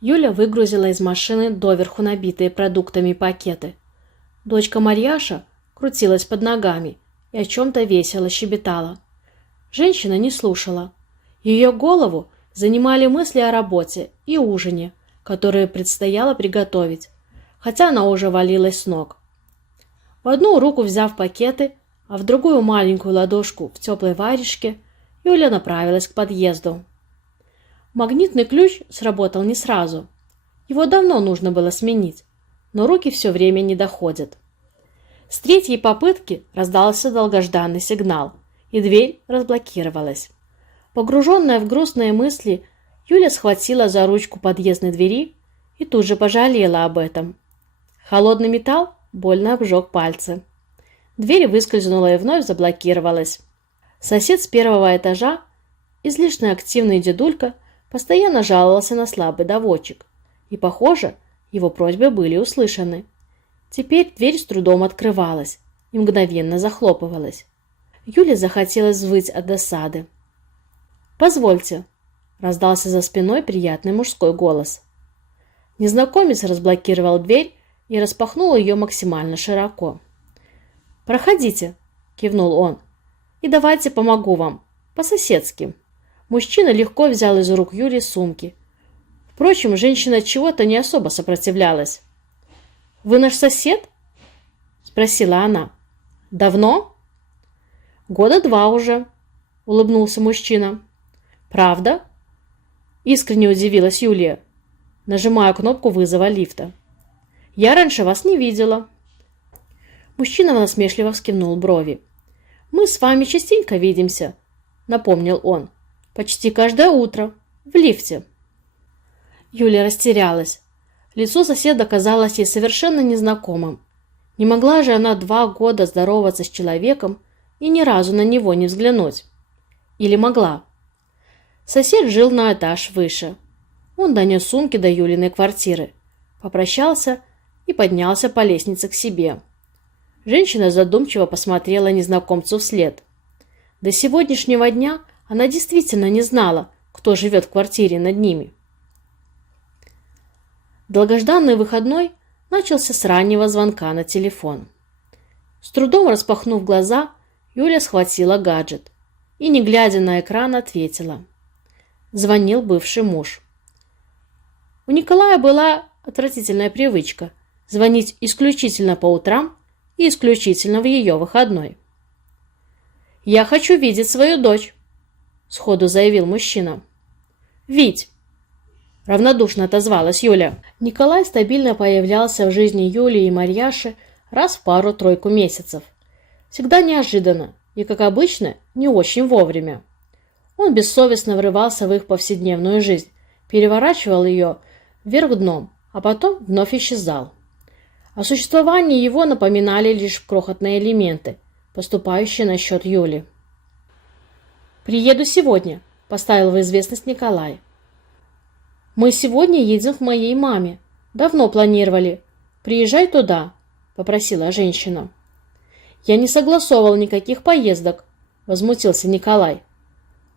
Юля выгрузила из машины доверху набитые продуктами пакеты. Дочка Марьяша крутилась под ногами и о чем-то весело щебетала. Женщина не слушала. Ее голову занимали мысли о работе и ужине, которые предстояло приготовить, хотя она уже валилась с ног. В одну руку взяв пакеты, а в другую маленькую ладошку в теплой варежке, Юля направилась к подъезду. Магнитный ключ сработал не сразу. Его давно нужно было сменить, но руки все время не доходят. С третьей попытки раздался долгожданный сигнал, и дверь разблокировалась. Погруженная в грустные мысли, Юля схватила за ручку подъездной двери и тут же пожалела об этом. Холодный металл больно обжег пальцы. Дверь выскользнула и вновь заблокировалась. Сосед с первого этажа, излишне активный дедулька, постоянно жаловался на слабый доводчик, и, похоже, его просьбы были услышаны. Теперь дверь с трудом открывалась и мгновенно захлопывалась. Юле захотелось взвыть от досады. «Позвольте», — раздался за спиной приятный мужской голос. Незнакомец разблокировал дверь и распахнул ее максимально широко. «Проходите», — кивнул он, — «и давайте помогу вам, по-соседски». Мужчина легко взял из рук Юли сумки. Впрочем, женщина чего-то не особо сопротивлялась. «Вы наш сосед?» — спросила она. «Давно?» «Года 2 уже», — улыбнулся мужчина. «Правда?» — искренне удивилась Юлия, нажимая кнопку вызова лифта. «Я раньше вас не видела». Мужчина насмешливо вскинул брови. «Мы с вами частенько видимся», — напомнил он. «Почти каждое утро. В лифте». Юля растерялась. Лицо соседа казалось ей совершенно незнакомым. Не могла же она 2 года здороваться с человеком и ни разу на него не взглянуть. Или могла? Сосед жил на этаж выше. Он донес сумки до Юлиной квартиры, попрощался и поднялся по лестнице к себе. Женщина задумчиво посмотрела незнакомцу вслед. До сегодняшнего дня она действительно не знала, кто живет в квартире над ними. Долгожданный выходной начался с раннего звонка на телефон. С трудом распахнув глаза, Юля схватила гаджет и, не глядя на экран, ответила. Звонил бывший муж. У Николая была отвратительная привычка звонить исключительно по утрам и исключительно в ее выходной. «Я хочу видеть свою дочь», — сходу заявил мужчина. «Вить», — равнодушно отозвалась Юля. Николай стабильно появлялся в жизни Юли и Марьяши раз в пару-тройку месяцев. Всегда неожиданно и, как обычно, не очень вовремя. Он бессовестно врывался в их повседневную жизнь, переворачивал ее вверх дном, а потом вновь исчезал. О существовании его напоминали лишь крохотные элементы, поступающие на счет Юли. «Приеду сегодня», — поставил в известность Николай. «Мы сегодня едем к моей маме. Давно планировали. Приезжай туда», — попросила женщина. «Я не согласовывал никаких поездок», — возмутился Николай.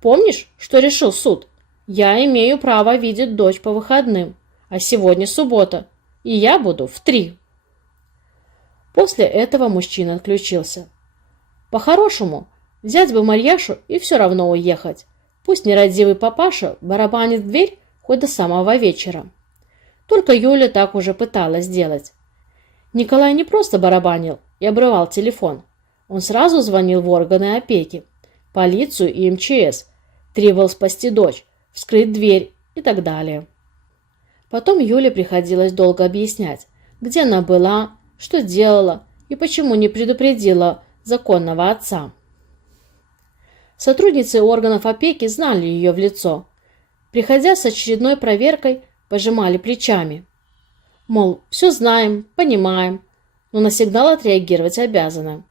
«Помнишь, что решил суд? Я имею право видеть дочь по выходным, а сегодня суббота, и я буду в 3». После этого мужчина отключился. По-хорошему, взять бы Марьяшу и все равно уехать. Пусть нерадивый папаша барабанит в дверь хоть до самого вечера. Только Юля так уже пыталась сделать. Николай не просто барабанил и обрывал телефон. Он сразу звонил в органы опеки, полицию и МЧС, требовал спасти дочь, вскрыть дверь и так далее. Потом Юле приходилось долго объяснять, где она была, что делала и почему не предупредила законного отца. Сотрудницы органов опеки знали ее в лицо. Приходя с очередной проверкой, пожимали плечами. Мол, все знаем, понимаем, но на сигнал отреагировать обязаны.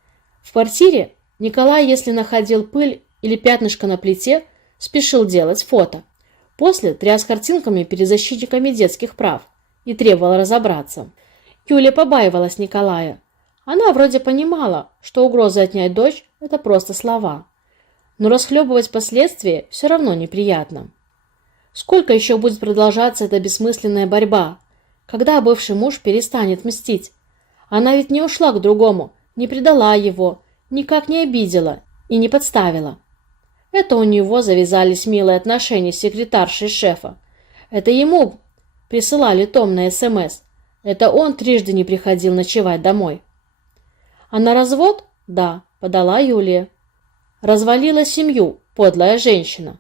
В квартире Николай, если находил пыль или пятнышко на плите, спешил делать фото. После тряс картинками перед защитниками детских прав и требовал разобраться. Юля побаивалась Николая. Она вроде понимала, что угроза отнять дочь – это просто слова. Но расхлебывать последствия все равно неприятно. Сколько еще будет продолжаться эта бессмысленная борьба? Когда бывший муж перестанет мстить? Она ведь не ушла к другому, не предала его, никак не обидела и не подставила. Это у него завязались милые отношения с секретаршей шефа. Это ему присылали томные СМС. Это он трижды не приходил ночевать домой. А на развод? Да, подала Юлия. Развалила семью, подлая женщина.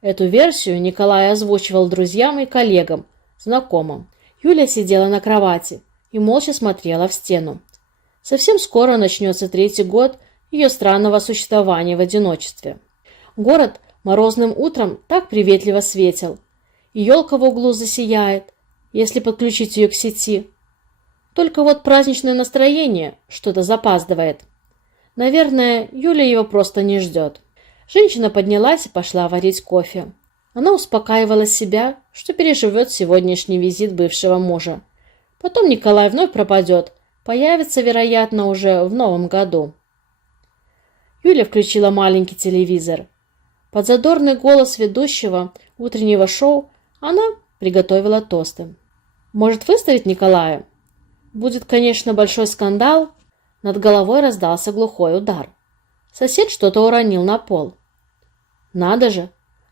Эту версию Николай озвучивал друзьям и коллегам, знакомым. Юля сидела на кровати и молча смотрела в стену. Совсем скоро начнется 3-й год ее странного существования в одиночестве. Город морозным утром так приветливо светил, и елка в углу засияет, если подключить ее к сети. Только вот праздничное настроение что-то запаздывает. Наверное, Юля его просто не ждет. Женщина поднялась и пошла варить кофе. Она успокаивала себя, что переживет сегодняшний визит бывшего мужа. Потом Николай вновь пропадет, появится, вероятно, уже в новом году. Юля включила маленький телевизор. Под задорный голос ведущего утреннего шоу она приготовила тосты. Может, выставить Николая? Будет, конечно, большой скандал. Над головой раздался глухой удар. Сосед что-то уронил на пол. Надо же!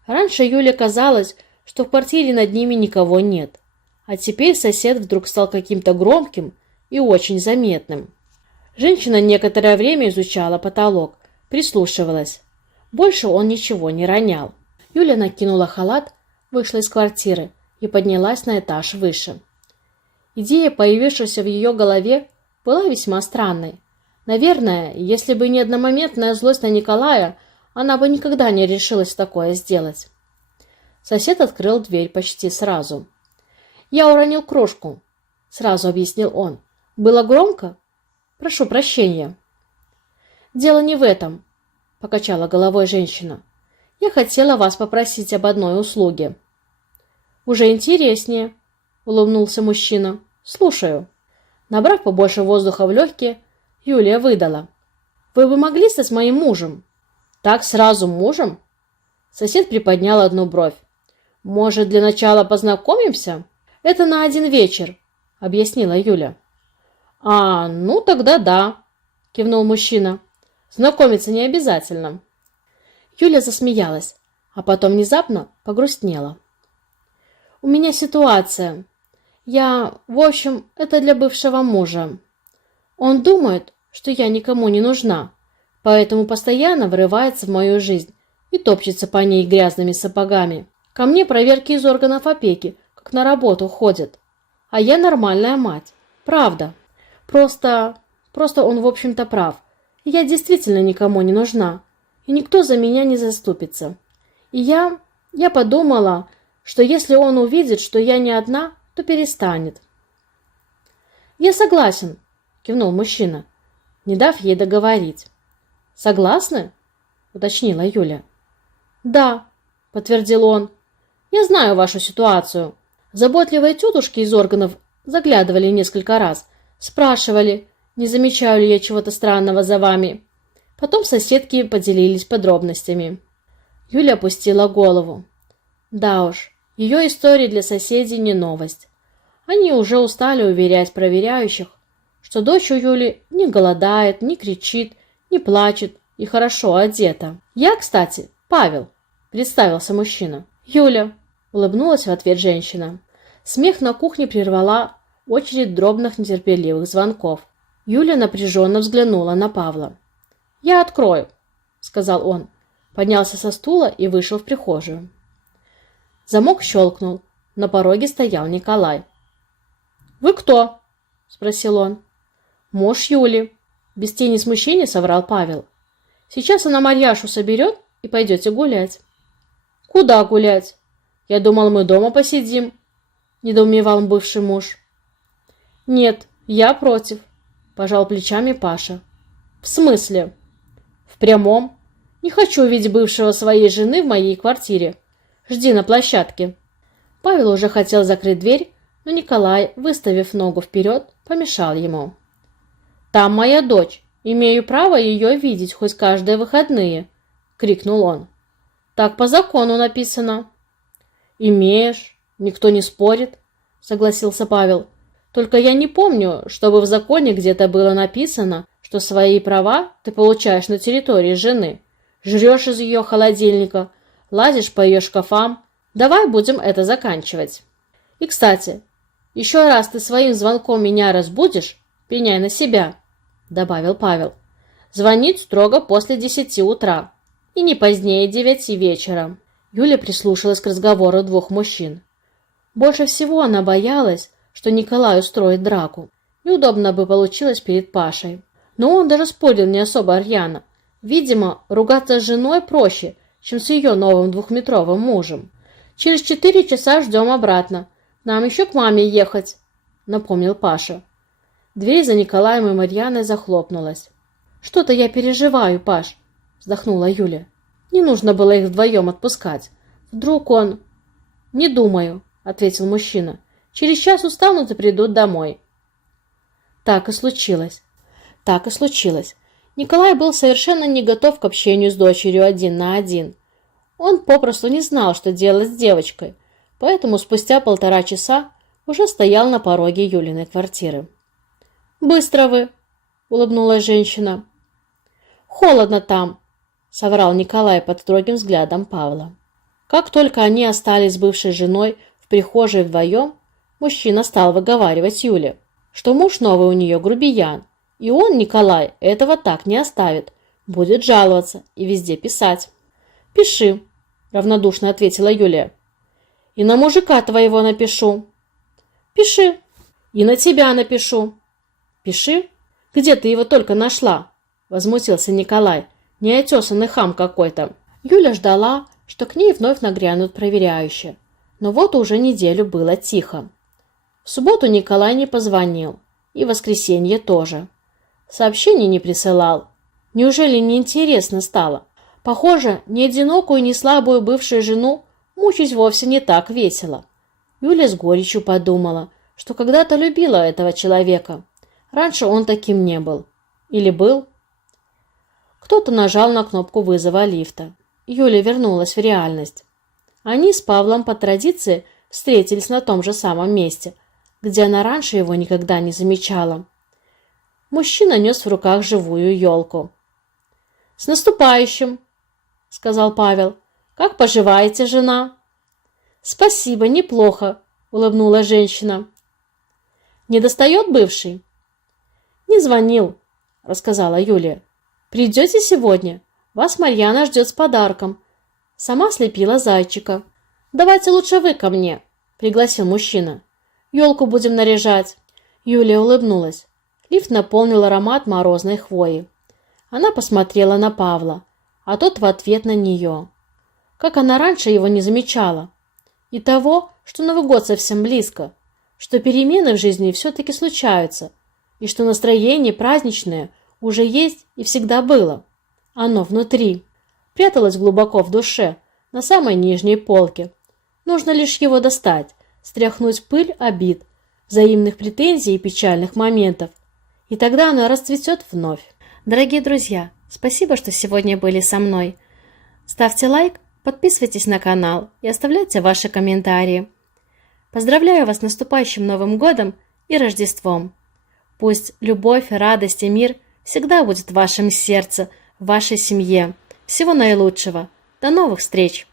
Раньше Юле казалось, что в квартире над ними никого нет. А теперь сосед вдруг стал каким-то громким и очень заметным. Женщина некоторое время изучала потолок, прислушивалась. Больше он ничего не ронял. Юля накинула халат, вышла из квартиры и поднялась на этаж выше. Идея, появившаяся в ее голове, была весьма странной. Наверное, если бы не одномоментная злость на Николая, она бы никогда не решилась такое сделать. Сосед открыл дверь почти сразу. «Я уронил кружку», — сразу объяснил он. «Было громко? Прошу прощения». «Дело не в этом», — покачала головой женщина. «Я хотела вас попросить об одной услуге». «Уже интереснее», — улыбнулся мужчина. «Слушаю». Набрав побольше воздуха в легкие, Юлия выдала. «Вы бы могли стать моим мужем?» «Так сразу мужем?» Сосед приподнял одну бровь. «Может, для начала познакомимся?» «Это на один вечер», — объяснила Юля. «А, ну тогда да», — кивнул мужчина. «Знакомиться не обязательно». Юля засмеялась, а потом внезапно погрустнела. «У меня ситуация. В общем, это для бывшего мужа. Он думает, что я никому не нужна, поэтому постоянно врывается в мою жизнь и топчется по ней грязными сапогами. Ко мне проверки из органов опеки, как на работу ходят. А я нормальная мать. Правда. Просто он, в общем-то, прав. И я действительно никому не нужна. И никто за меня не заступится. И я подумала, что если он увидит, что я не одна, то перестанет». «Я согласен», — кивнул мужчина, не дав ей договорить. «Согласны?» — уточнила Юля. «Да», — подтвердил он. «Я знаю вашу ситуацию. Заботливые тетушки из органов заглядывали несколько раз, спрашивали, не замечаю ли я чего-то странного за вами. Потом соседки поделились подробностями». Юля опустила голову. Да уж, ее история для соседей не новость. Они уже устали уверять проверяющих, что дочь у Юли не голодает, не кричит, не плачет и хорошо одета. «Я, кстати, Павел», — представился мужчина. «Юля», — улыбнулась в ответ женщина. Смех на кухне прервала очередь дробных нетерпеливых звонков. Юля напряженно взглянула на Павла. «Я открою», — сказал он, поднялся со стула и вышел в прихожую. Замок щелкнул. На пороге стоял Николай. «Вы кто?» — спросил он. «Муж Юли», — без тени смущения соврал Павел. «Сейчас она Марьяшу соберет, и пойдете гулять». «Куда гулять? Я думал, мы дома посидим», — недоумевал бывший муж. «Нет, я против», — пожал плечами Паша. «В смысле?» «В прямом. Не хочу видеть бывшего своей жены в моей квартире. Жди на площадке». Павел уже хотел закрыть дверь, но Николай, выставив ногу вперед, помешал ему. «Там моя дочь. Имею право ее видеть хоть каждые выходные», — крикнул он. «Так по закону написано». «Имеешь, никто не спорит», — согласился Павел. «Только я не помню, чтобы в законе где-то было написано, что свои права ты получаешь на территории жены. Жрешь из ее холодильника, лазишь по ее шкафам. Давай будем это заканчивать. И, кстати, еще раз ты своим звонком меня разбудишь, пеняй на себя», — добавил Павел. «Звонить строго после 10 утра и не позднее 9 вечера». Юля прислушалась к разговору двух мужчин. Больше всего она боялась, что Николай устроит драку. Неудобно бы получилось перед Пашей. Но он даже спорил не особо рьяно. Видимо, ругаться с женой проще, чем с ее новым 2-метровым мужем. «Через 4 часа ждем обратно. Нам еще к маме ехать», — напомнил Паша. Дверь за Николаем и Марьяной захлопнулась. «Что-то я переживаю, Паш», — вздохнула Юля. «Не нужно было их вдвоем отпускать. Вдруг он...» «Не думаю», — ответил мужчина. «Через час устанут и придут домой». Так и случилось. Николай был совершенно не готов к общению с дочерью 1 на 1. Он попросту не знал, что делать с девочкой, поэтому спустя 1,5 часа уже стоял на пороге Юлиной квартиры. «Быстро вы!» — улыбнулась женщина. «Холодно там!» — соврал Николай под строгим взглядом Павла. Как только они остались с бывшей женой в прихожей вдвоем, мужчина стал выговаривать Юле, что муж новый у нее грубиян, и он, Николай, этого так не оставит, будет жаловаться и везде писать. «Пиши», — равнодушно ответила Юлия. «И на мужика твоего напишу». «Пиши». «И на тебя напишу». «Пиши». «Где ты его только нашла?» — возмутился Николай. «Неотесанный хам какой-то». Юля ждала, что к ней вновь нагрянут проверяющие. Но вот уже неделю было тихо. В субботу Николай не позвонил, и в воскресенье тоже. Сообщений не присылал. Неужели неинтересно стало? Похоже, ни одинокую, ни слабую бывшую жену мучить вовсе не так весело. Юля с горечью подумала, что когда-то любила этого человека. Раньше он таким не был. Или был? Кто-то нажал на кнопку вызова лифта. Юля вернулась в реальность. Они с Павлом по традиции встретились на том же самом месте, где она раньше его никогда не замечала. Мужчина нес в руках живую елку. «С наступающим!» — сказал Павел. «Как поживаете, жена?» «Спасибо, неплохо», — улыбнулась женщина. «Не достает бывший?» «Не звонил», — рассказала Юлия. «Придете сегодня? Вас Марьяна ждет с подарком. Сама слепила зайчика». «Давайте лучше вы ко мне», — пригласил мужчина. «Елку будем наряжать». Юлия улыбнулась. Лифт наполнил аромат морозной хвои. Она посмотрела на Павла, а тот в ответ на нее. Как она раньше его не замечала. И того, что Новый год совсем близко, что перемены в жизни все-таки случаются, и что настроение праздничное уже есть и всегда было. Оно внутри. Пряталось глубоко в душе, на самой нижней полке. Нужно лишь его достать, стряхнуть пыль обид, взаимных претензий и печальных моментов. И тогда оно расцветет вновь. Дорогие друзья, спасибо, что сегодня были со мной. Ставьте лайк, подписывайтесь на канал и оставляйте ваши комментарии. Поздравляю вас с наступающим Новым годом и Рождеством. Пусть любовь, радость и мир всегда будет в вашем сердце, в вашей семье. Всего наилучшего. До новых встреч!